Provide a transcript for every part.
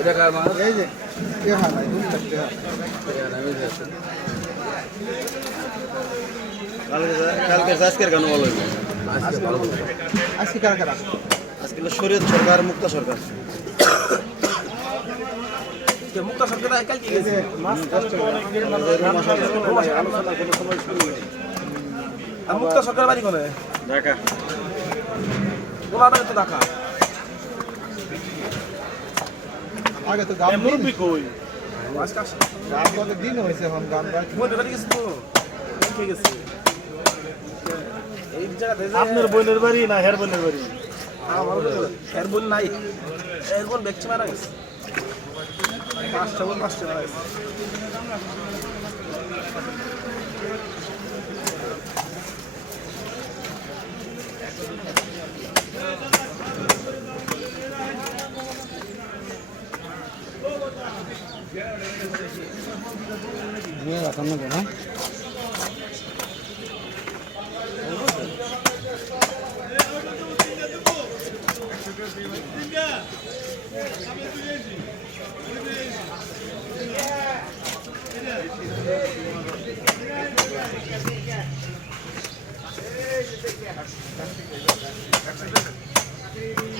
এটা কার মাছ? এই যে নাই কালকে আজকের গান বলো আজকে কারা কারা আজকে শরীয়ত সরকার মুক্তা সরকার মুক্তা সরকার কালকে গেছে আর মুক্তা সরকার বাড়ি কোনে? ঢাকা গোলাটা তো ঢাকা। আগে তো গান মুরব্বি কই? গান কত দিন হয়েছে এখন গান গাই বাড়ি গেছে তো কে গেছে? এই জায়গাতে আপনার বোনের বাড়ি না হের বোনের বাড়ি? এর বোন নাই, এর বোন দেখছে মারা গেছে। 5টা বোন 5টা মারা গেছে।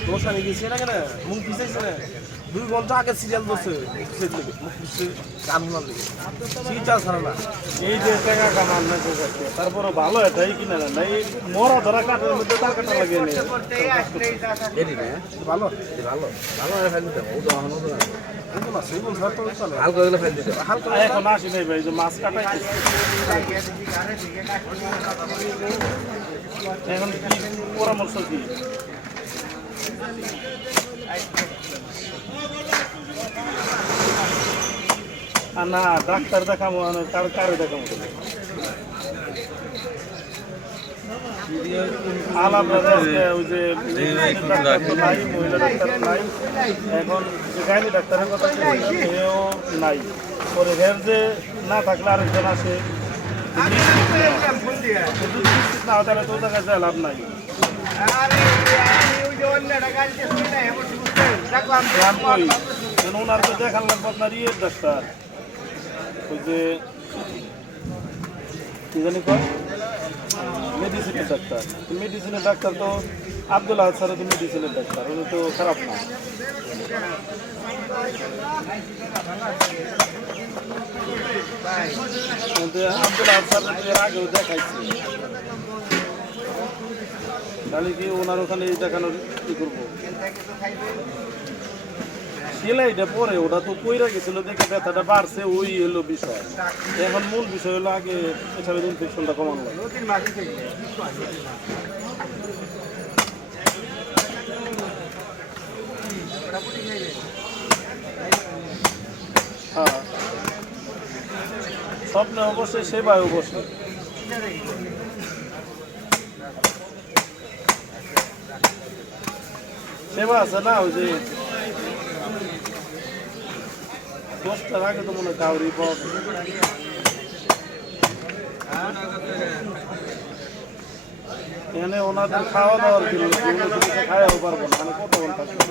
দোষানি গেছে না কেন মুখ পিছাইছে না 2 ঘন্টা আগে সিরিয়াল বসে মুখ পিছে কান না দিকে সিরিয়াল ছাড়া না এই যে টাকা কামান না তারপরে ভালো এটাই কিনা না এই মরা ধরা কাটার মধ্যে তার কাটা লাগে না এডি না ভালো ভালো ভালো ফেল দিতে ও তো হলো না কিন্তু না সেই বল ধর তো চলে হালকা গেলে ফেল দিতে হালকা এখন আসি নাই ভাই যে মাছ কাটাই এখন কি পরামর্শ কি? না ডাক্তার দেখাবো কারে দেখাবো আলাপ ওই যে নাই মহিলা ডাক্তার নাই, এখন যে গাইনি ডাক্তারের কথা সেও নাই। পরে হের যে না থাকলে আরেকজন আসে না তাহলে তো জায়গায় যায় লাভ নাই। ওনার তো দেখান লাগবে আপনার ইয়ের ডাক্তার ওই যে কি জানি কয় মেডিসিনের ডাক্তার। মেডিসিনের ডাক্তার তো আব্দুল আহাদ স্যার তো মেডিসিনের ডাক্তার, উনি তো খারাপ না। আব্দুল আহাদ স্যার এর আগেও দেখাইছি, তাহলে কি ওনার ওখানে দেখানোর কি করবো? সেলাইটা পরে ওটা তো কইরা গেছিল দেখে ব্যথাটা বাড়ছে, ওই হলো বিষয়। এখন মূল বিষয় হলো আগে এসবের ইনফেকশনটা কমানো লাগে। হ্যাঁ স্বপ্নে অবশ্যই সেবায় অবশ্যই সেবা আছে না। ওই যে 10টার আগে তো মনে হয় কাউরি এখানে ওনাদের খাওয়া দাওয়ার খাওয়াও পারবো না, মানে কত থাকবে